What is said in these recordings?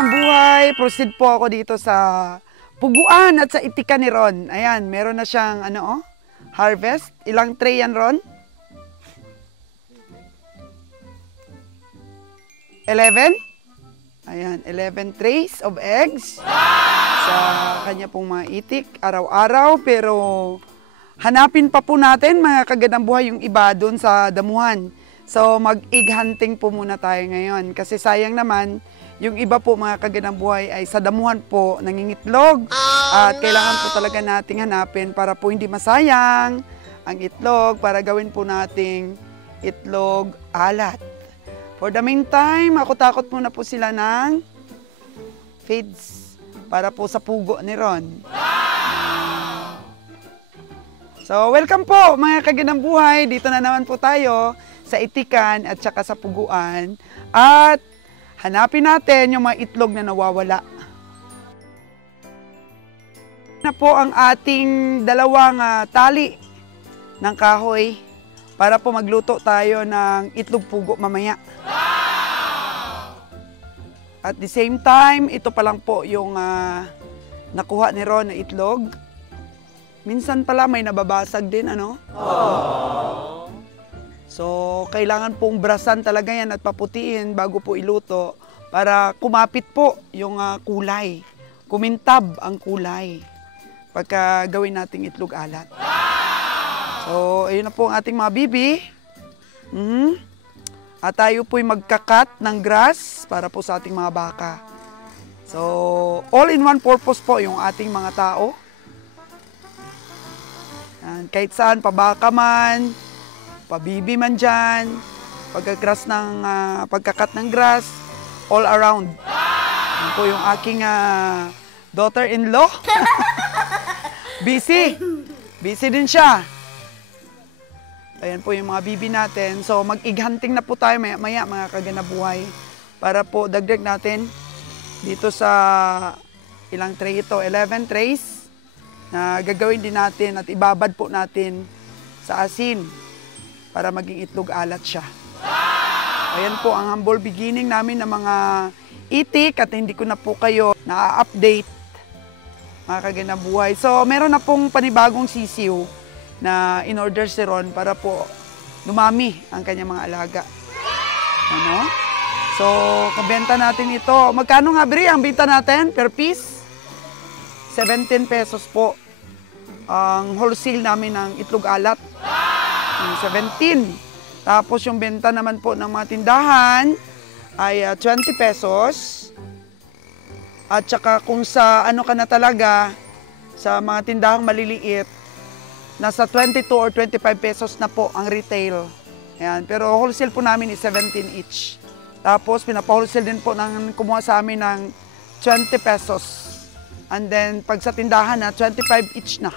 Kaganang buhay, proceed po ako dito sa Puguan at sa Itikan ni Ron. Ayan, meron na siyang harvest. Ilang tray yan, Ron? 11? Ayan, 11 trays of eggs sa kanya pong mga itik araw-araw. Pero hanapin pa po natin mga kaganang buhay yung iba doon sa damuhan. So mag-egg hunting po muna tayo ngayon kasi sayang naman yung iba po mga kaganang buhay ay sa damuhan po nangingitlog at kailangan po talaga nating hanapin para po hindi masayang ang itlog para gawin po nating itlog alat. For the meantime, ako takot muna po sila ng feeds para po sa pugo ni Ron. So welcome po mga kaganang buhay, dito na naman po tayo sa Itikan at saka sa Puguan at hanapin natin yung mga itlog na nawawala. Na po ang ating dalawang tali ng kahoy para po magluto tayo ng itlog pugo mamaya. At the same time, ito pa lang po yung nakuha ni Ron na itlog. Minsan pala may nababasag din, ano? So, kailangan pong brasan talaga yan at paputiin bago po iluto para kumapit po yung kulay. Kumintab ang kulay pagka gawin nating itlog alat. So, ayun na po ang ating mga bibi. At tayo po'y magkakat ng grass para po sa ating mga baka. So, all in one purpose po yung ating mga tao. Kahit saan, pabaka man, pabibi man dyan, pagkakat ng grass, all around. Yan po yung aking daughter-in-law. Busy. Busy din siya. Ayan po yung mga bibi natin. So mag-egg hunting na po tayo maya mga kaganabuhay para po dagdag natin dito sa ilang tray ito, 11 trays na gagawin din natin at ibabad po natin sa asin para maging itlog alat siya. Ayan po ang humble beginning namin ng mga itik at hindi ko na po kayo na-update mga kaganabuhay. So meron na pong panibagong sisiw na in-order si Ron para po dumami ang kanyang mga alaga. Ano? So kabenta natin ito. Magkano nga Bri ang benta natin per piece? 17 pesos po ang wholesale namin ng itlog alat. 17. Tapos yung benta naman po ng mga tindahan ay 20 pesos. At saka kung sa ano ka na talaga, sa mga tindahang maliliit, nasa 22 or 25 pesos na po ang retail. Ayan. Pero wholesale po namin is 17 each. Tapos pinapa-wholesale din po ng kumuha sa amin ng 20 pesos. And then pag sa tindahan na, 25 each na.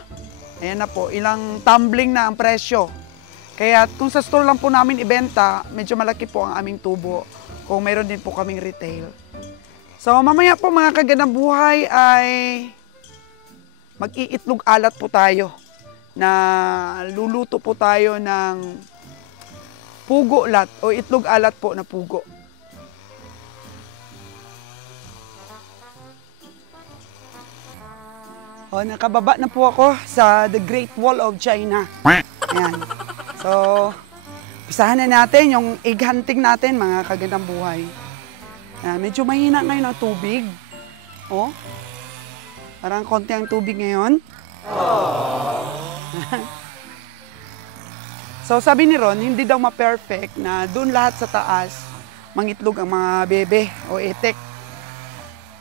Ayan na po, ilang tumbling na ang presyo. Kaya kung sa store lang po namin ibenta, medyo malaki po ang aming tubo kung mayroon din po kaming retail. So mamaya po mga kaganabuhay ay mag-iitlog alat po tayo na luluto po tayo ng pugo lat o itlog alat po na pugo. O, nakababa na po ako sa The Great Wall of China. Ayan. So, pisahan na natin yung egg hunting natin, mga kagandang buhay. Medyo mahina ngayon ang tubig. Oh, parang konti ang tubig ngayon. So, sabi ni Ron, hindi daw ma-perfect na doon lahat sa taas mangitlog ang mga bebe o itik.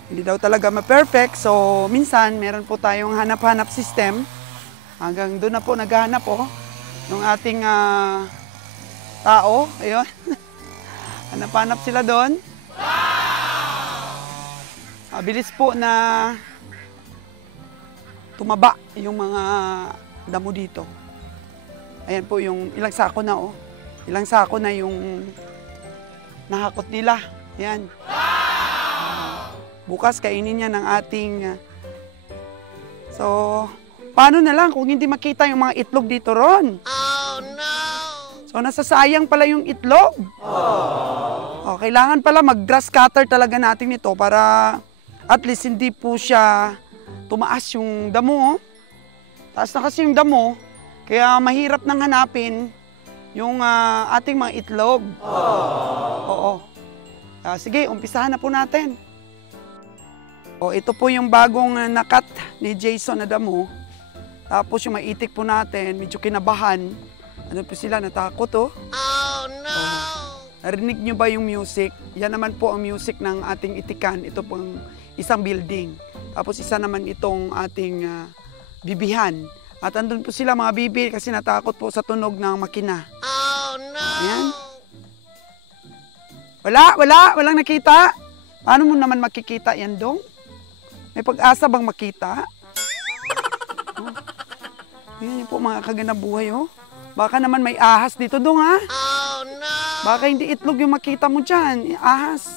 Hindi daw talaga ma-perfect. So, minsan, meron po tayong hanap-hanap system. Hanggang doon na po naghahanap po yung ating tao. Ayun. Hanap-hanap sila doon. Mabilis po na tumaba yung mga damo dito. Ayan po yung ilang sako na oh. Ilang sako na yung nahakot nila. Ayan. Bukas kainin niya ng ating so paano na lang kung hindi makita yung mga itlog dito Ron? Oh no! So nasasayang pala yung itlog. Oh. Oh, kailangan pala mag-grass cutter talaga natin ito para at least hindi po siya tumaas yung damo. Taas na kasi yung damo, kaya mahirap nang hanapin yung ating mga itlog. Oo. Sige, umpisahan na po natin. Ito po yung bagong nakat ni Jason na damo. Tapos yung maitik po natin, medyo kinabahan. Ano po sila, natakot oh. Oh no! Narinig nyo ba yung music? Yan naman po ang music ng ating itikan. Ito pong isang building. Tapos isa naman itong ating bibihan. At andun po sila mga bibi kasi natakot po sa tunog ng makina. Oh no! Ayan. Walang nakita. Paano mo naman makikita yan, Dong? May pag-asa bang makita? Yan po mga kaganabuhay, oh. Baka naman may ahas dito, Dong, ha? Oh no! Baka hindi itlog yung makita mo dyan. Ahas.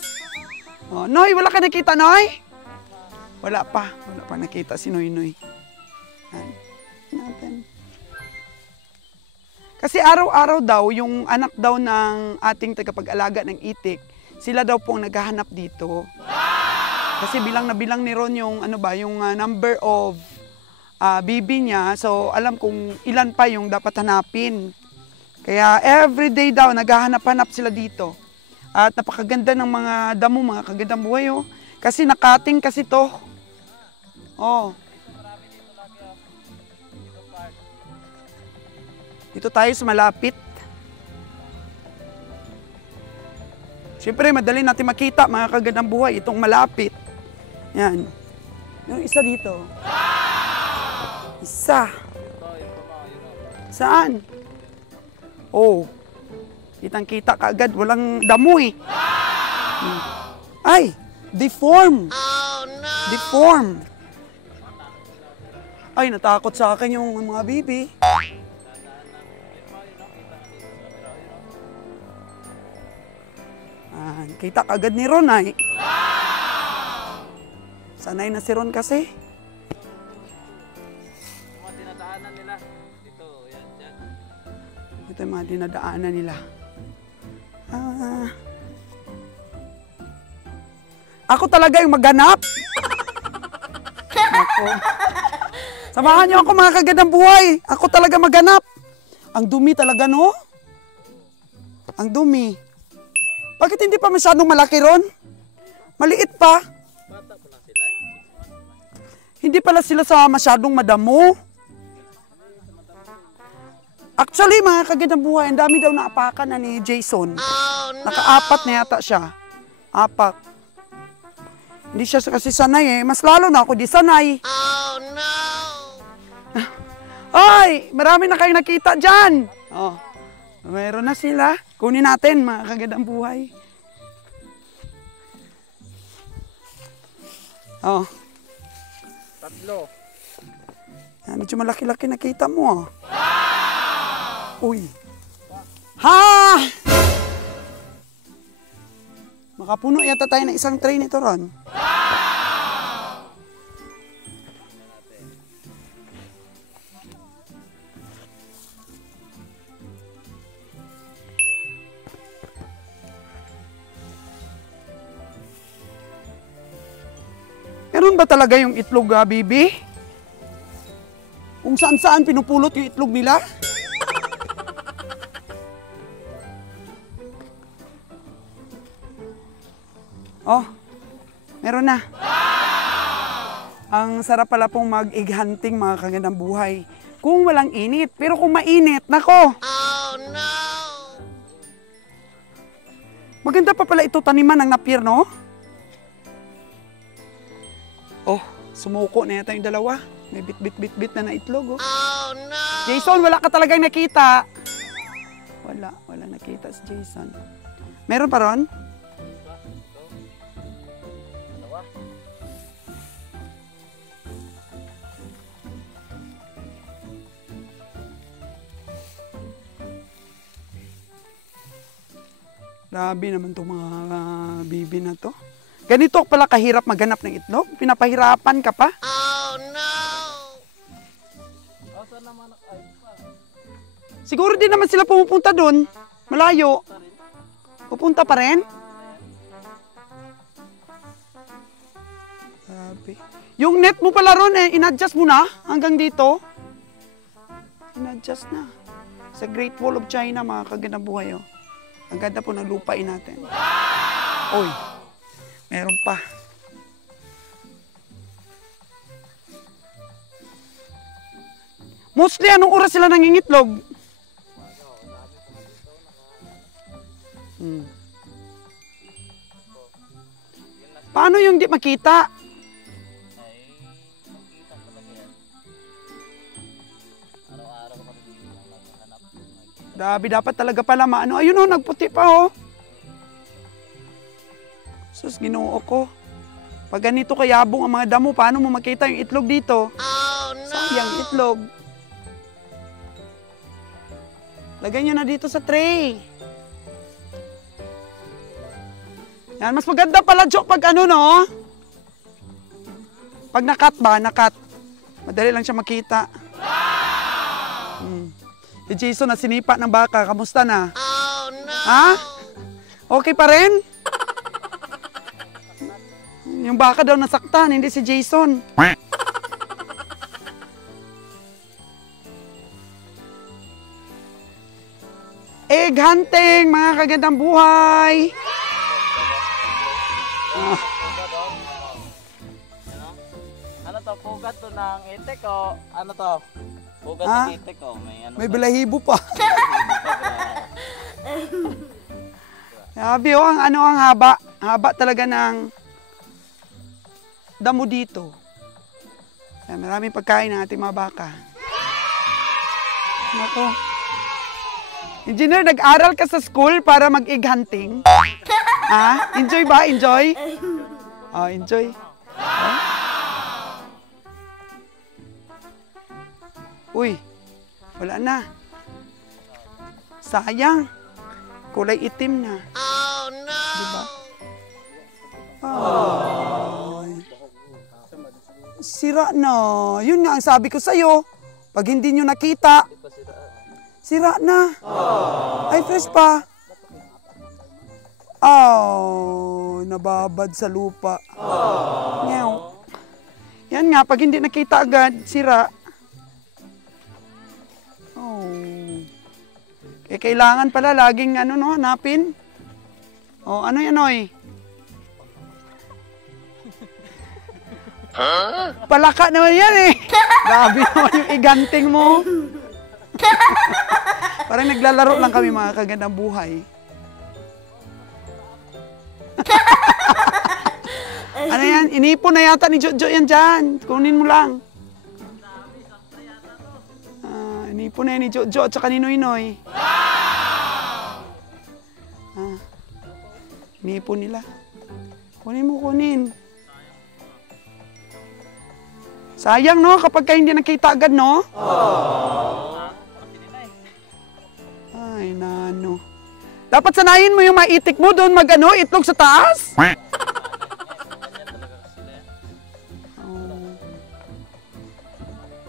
Noy, wala ka nakita, Noy? Wala pa nakita si Noy. Natin. Kasi araw-araw daw, yung anak daw ng ating tagapag-alaga ng itik, sila daw pong naghahanap dito. Kasi bilang na bilang ni Ron yung, yung number of bibi niya. So, alam kung ilan pa yung dapat hanapin. Kaya everyday daw, naghahanap-hanap sila dito. At napakaganda ng mga damo, mga kagandang buhay, oh. Kasi nakating kasi to. Oh. Dito tayo sa malapit. Siyempre, madali natin makita mga kagandang buhay itong malapit. Yan. Yung isa dito. Isa. Saan? Oh. Kitang-kita kaagad. Walang damo eh. Ay! Deform. Oh, no. Deform. Ay, natakot sa akin yung mga bibi. Kita agad ni Ron ay. Sanay na si Ron kasi. Mga dinadaanan nila. Dito, yan. Ito yung mga dinadaanan nila. Ako talaga yung maghanap. Ako. Samahan niyo ako mga kagandang buhay. Ako talaga maghanap. Ang dumi talaga, no? Ang dumi. Bakit hindi pa masyadong malaki, Ron? Maliit pa. Bata pa lang sila eh. Hindi pala sila sa masyadong madamo. Actually, mga kagandang buhay, ang dami daw naapakan na ni Jason. Oh, no. Naka-apat na yata siya. 4. Hindi siya kasi sanay eh. Mas lalo na ako di sanay. Oh, no! Ay! Marami na kayong nakita dyan. Oh. Mayroon na sila. Kunin natin, mga kagandang buhay. Oh. 3. Medyo malaki-laki nakita mo. Uy. Ha! Makapuno yata tayo ng isang tray nito, Ron. Meron ba talaga yung itlog, Bibi? Kung saan-saan pinupulot yung itlog nila? Oh, meron na. Ang sarap pala pong mag-egg hunting, mga kagandang buhay. Kung walang init. Pero kung mainit, nako! Oh, no! Maganda pa pala ito taniman ng napier, no? Oh, sumuko na yata yung dalawa. May bit-bit-bit-bit na itlog, oh. Oh, no! Jason, wala ka talagang nakita. Wala nakita si Jason. Meron pa ron? Grabe naman itong mga bibi na to. Ganito pala kahirap maghanap ng itlog? Pinapahirapan ka pa? Oh no! Siguro din naman sila pumupunta doon. Malayo. Pupunta pa rin? Grabe. Yung net mo pala ron eh, in-adjust mo na hanggang dito. In-adjust na. Sa Great Wall of China, mga kaganabuhay. Oh. Ang ganda po ng lupain natin. Oy, meron pa. Mostly, anong oras sila nangingitlog? Paano yung di makita? Ay, makita talaga yan. Araw-araw kami naghanap. Grabe, dapat talaga pala maano. Ayun oh, nagputi pa oh. Sus, Ginoo ko. Pag ganito kayabong ang mga damo, paano mo makita yung itlog dito? Oh, no! Sayang itlog. Lagay nyo na dito sa tray. Yan, mas maganda pala, Jo, pag ano, no? Pag nakat ba, nakat. Madali lang siya makita. Si Jason na sinipa ng baka, kamusta na? Oh, no! Ha? Okay pa rin? Yung baka daw nasaktan, hindi si Jason. Egg hunting, mga kagandang buhay! Ano to? Pugat to ng itik o? Ano to? Pugat Ah? ng itik o? May ano May to? balahibo pa. Sabi ang ano ang haba. Haba talaga ng damo dito. Yan, maraming pagkain ng ating mga baka. Nako. Engineer, nag-aral ka sa school para mag-egg hunting? Ha? Enjoy ba? Enjoy? Oh, enjoy. Oh? Uy, wala na. Sayang. Kulay itim na. Oh, no! Diba? Oh. Sira na. Yun nga ang sabi ko sa'yo. Pag hindi nyo nakita, sira na. Ay, fresh pa. Oh, nababad sa lupa. Ngaw. Yan nga, pag hindi nakita agad, sira. Oh. Eh, kailangan pala laging ano, no, hanapin. Oh, ano yan, oy? Palaka naman yan eh. Grabe naman yung iganting mo. Parang naglalaro lang kami, mga kagandang buhay. Ano yan? Inipon na yata ni Jojo yan dyan. Kunin mo lang. Inipon na yan ni Jojo at saka ni Noynoy. Inipon nila. Kunin mo, kunin. Sayang, no? Kapag ka hindi nakita agad, no? Ay, nano. Dapat sanayin mo yung maitik mo doon mag-ano, itlog sa taas. Oh.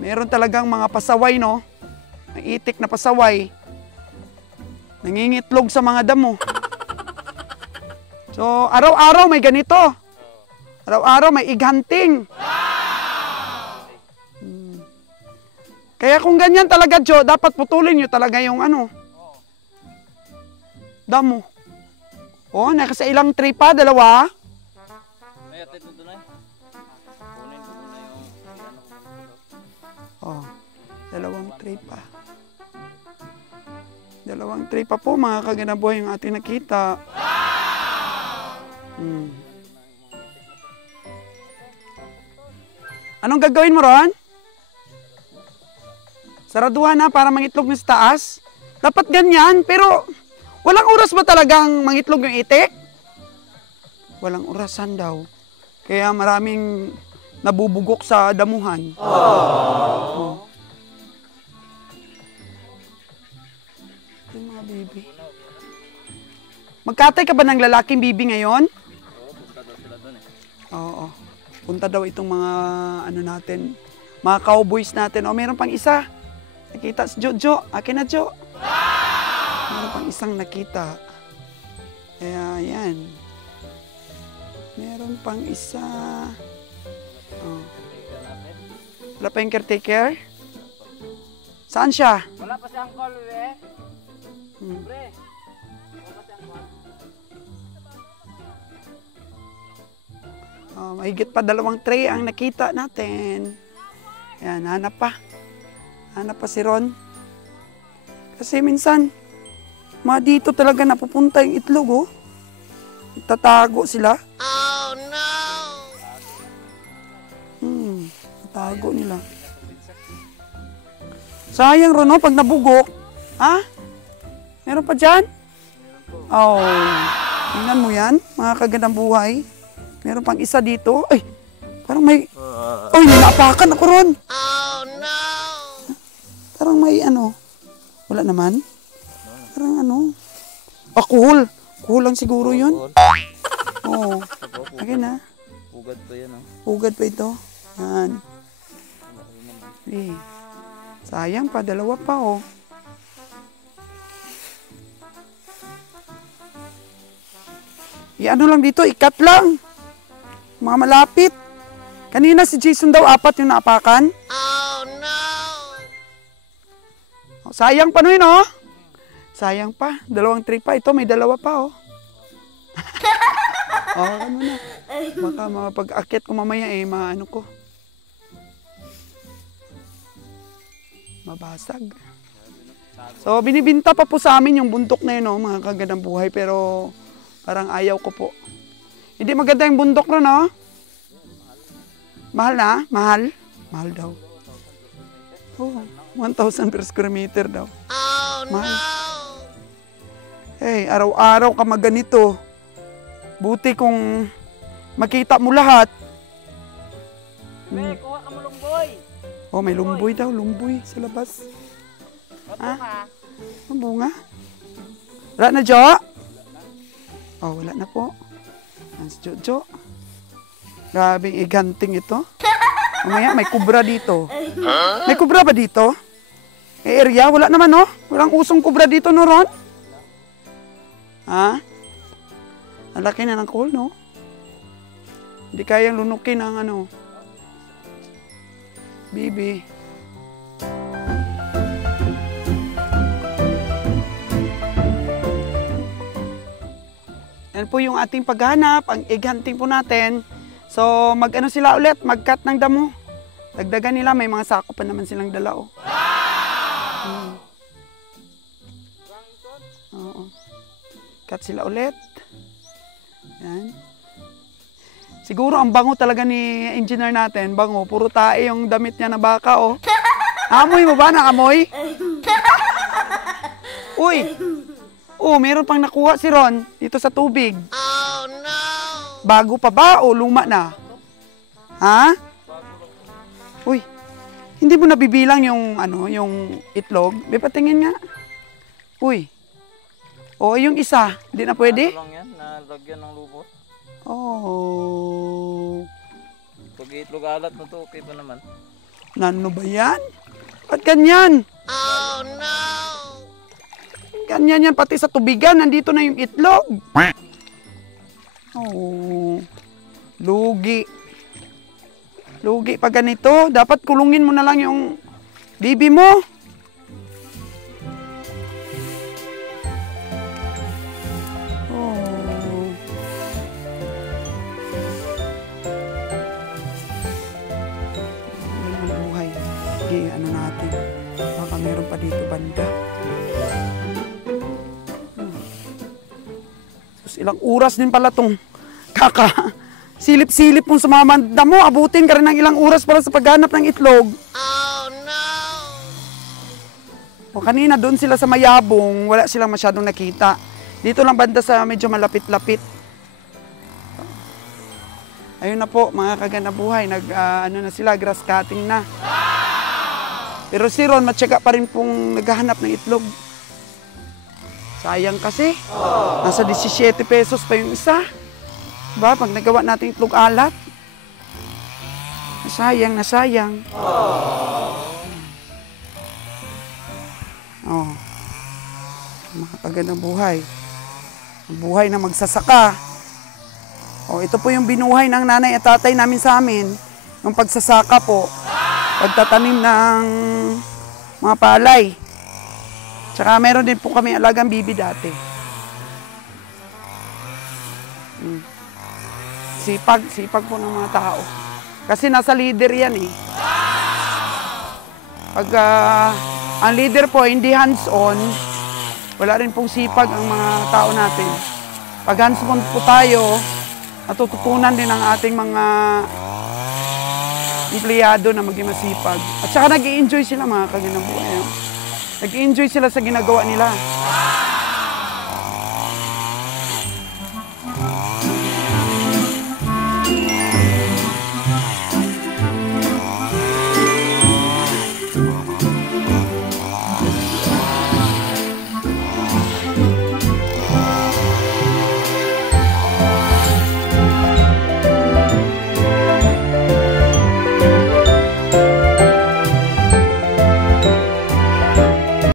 Meron talagang mga pasaway, no? Maitik na pasaway. Nangingitlog sa mga damo. So, araw-araw may ganito. Araw-araw may egg hunting. Kaya kung ganyan talaga, Jo, dapat putulin nyo talaga yung ano. Damo. Oh, nakasa ilang tray pa, dalawa. May atin doon na. Kunin ko muna yung Oh, dalawang tray pa. Dalawang tray pa po, mga kaganaboy, yung ating nakita. Anong gagawin mo, Ron? Saraduhan na para mangitlog mo sa taas? Dapat ganyan, pero walang oras ba talagang mangitlog yung itik? Walang orasan daw. Kaya maraming nabubugok sa damuhan. Oh. Yung mga bibi. Magkatay ka ba ng lalaking bibi ngayon? Oo, punta daw sila doon eh. Oo. Punta daw itong mga ano natin, mga cowboys natin. O, meron pang isa. Nakita si Jojo. Akin na, Jo. Meron pang isang nakita. Kaya, yan. Meron pang isa. Wala pa yung caretaker? Saan siya? Wala pa siyang call, eh. Pre. Wala pa siyang call. Mahigit pa 2 tray ang nakita natin. Yan, hanap pa. Hanap pa si Ron. Kasi minsan, dito talaga napupunta yung itlog, oh. Tatago sila. Oh, no! Tatago nila. Sayang, Ron, oh, pag nabugok. Ha? Meron pa dyan? Oh. Tingnan mo yan, mga kagandang buhay. Meron pang isa dito. Ay, parang may... Ay, naapakan ako, Ron. Oh, no! Parang may ano. Wala naman. Parang ano. Kuhol. Kuhol lang siguro yun. Oo. Again, ha? Pugad pa yan, oh. Pugad pa ito. Yan. Sayang pa, 2 pa, oh. Ano lang dito, ikat lang. Mga malapit. Kanina si Jason daw 4 yung naapakan. Oh, no! Sayang pa nun, oh. Sayang pa. 2 tray pa. Ito, may 2 pa, oh. Ano na. Baka mapag-akit ko mamaya, maano ko. Mabasag. So, binibinta pa po sa amin yung bundok na yun, oh, mga kagandang buhay. Pero, parang ayaw ko po. Hindi maganda yung bundok na, no? Mahal na? Mahal? Mahal daw. Oh, 1,000 per square meter daw. Oh, mahal. No! Hey, araw-araw ka maganito. Buti kung makita mo lahat. Kuha ka mo lumboy. Oh, may lumboy daw. Lumboy sa labas. Ang bunga? Wala na, Jo? Oh, wala na po. Mas Jojo. Grabing iganting ito. Mamaya may kubra dito. May kubra ba dito? Area? Wala naman, no? Walang usong kubra dito, no, Ron? Ha? Ang laki na ng coal, no? Hindi kayang lunukin ang ano. Bibi. Yan po yung ating paghanap, ang egg hunting po natin. So, mag-ano sila ulit, mag-cut ng damo. Dagdagan nila, may mga sako pa naman silang dala, oh. Oo. Cut sila ulit. Yan. Siguro ang bango talaga ni engineer natin, bango. Puro tae yung damit niya na baka, oh. Amoy mo ba? Nakamoy? Uy! Oh, meron pang nakuha si Ron dito sa tubig. Oh, no! Bago pa ba o luma na? Ha? Uy, hindi mo nabibilang yung, ano, yung itlog? May patingin nga. Uy. Oh, yung isa. Hindi na pwede? Ano lang yan, nalagyan ng lubot. Oh. Pag itlog alat na to, okay pa naman. Nano ba yan? Ba't ganyan? Oh, no! Ganyan yan, pati sa tubigan, nandito na yung itlog. Oh, lugi. Lugi pa ganito. Dapat kulungin mo na lang yung bibi mo. Oh. Ano buhay. Sige, ano natin. Baka meron pa dito banda. Ilang oras din pala itong silip-silip mong sumamanda mo. Abutin ka rin ng ilang oras para sa paghanap ng itlog. Oh, no! O kanina doon sila sa Mayabong, wala silang masyadong nakita. Dito lang banda sa medyo malapit-lapit. Ayun na po, mga kaganabuhay, ano na sila, grass cutting na. Pero si Ron, matyaga pa rin pong naghahanap ng itlog. Sayang kasi. Nasa 17 pesos pa yung isa. Diba? Pag nagawa natin itlog alat. Nasayang, nasayang. Oh. Makakagandang buhay. Ang buhay na magsasaka. Oh, ito po yung binuhay ng nanay at tatay namin sa amin. Yung pagsasaka po. pagtatanim ng mga palay. Tsaka meron din po kami alagang bibi dati. Sipag po ng mga tao. Kasi nasa leader yan eh. Pag ang leader po hindi hands-on, wala rin pong sipag ang mga tao natin. Pag hands-on po tayo, natututunan din ang ating mga empleyado na maging masipag. At saka nag-i-enjoy sila mga kaganabuhay. Nag-i-enjoy sila sa ginagawa nila.